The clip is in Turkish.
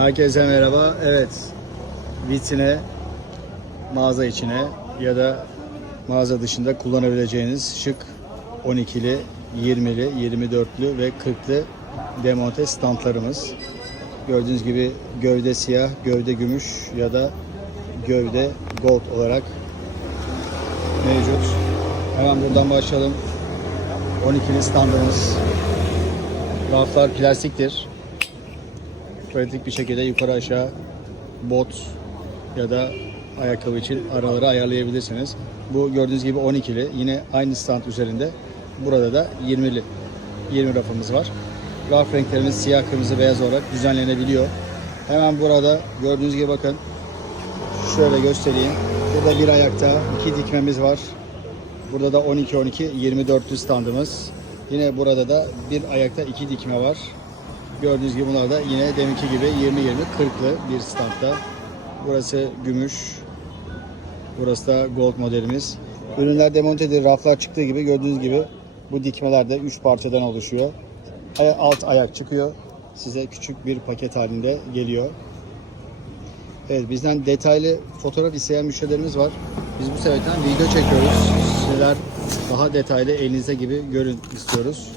Herkese merhaba. Evet, vitrine, mağaza içine ya da mağaza dışında kullanabileceğiniz şık 12'li, 20'li, 24'lü ve 40'lı demonte standlarımız. Gördüğünüz gibi gövde siyah, gövde gümüş ya da gövde gold olarak mevcut. Hemen buradan başlayalım. 12'li standımız. Raflar plastiktir pratik bir şekilde yukarı aşağı bot ya da ayakkabı için araları ayarlayabilirsiniz. Bu gördüğünüz gibi 12'li. Yine aynı stand üzerinde. Burada da 20'li. 20 rafımız var. Raf renklerimiz siyah, kırmızı, beyaz olarak düzenlenebiliyor. Hemen burada gördüğünüz gibi bakın. Şöyle göstereyim. Burada bir ayakta iki dikmemiz var. Burada da 12-12 24'lü standımız. Yine burada da bir ayakta iki dikme var. Gördüğünüz gibi bunlar da yine deminki gibi 20-20 40'lı bir standta. Burası gümüş. Burası da gold modelimiz. Ürünler demontedir. Raflar çıktığı gibi gördüğünüz gibi bu dikmeler de 3 parçadan oluşuyor. Alt ayak çıkıyor. Size küçük bir paket halinde geliyor. Evet bizden detaylı fotoğraf isteyen müşterilerimiz var. Biz bu sebepten video çekiyoruz. Sizler daha detaylı elinize gibi görün istiyoruz.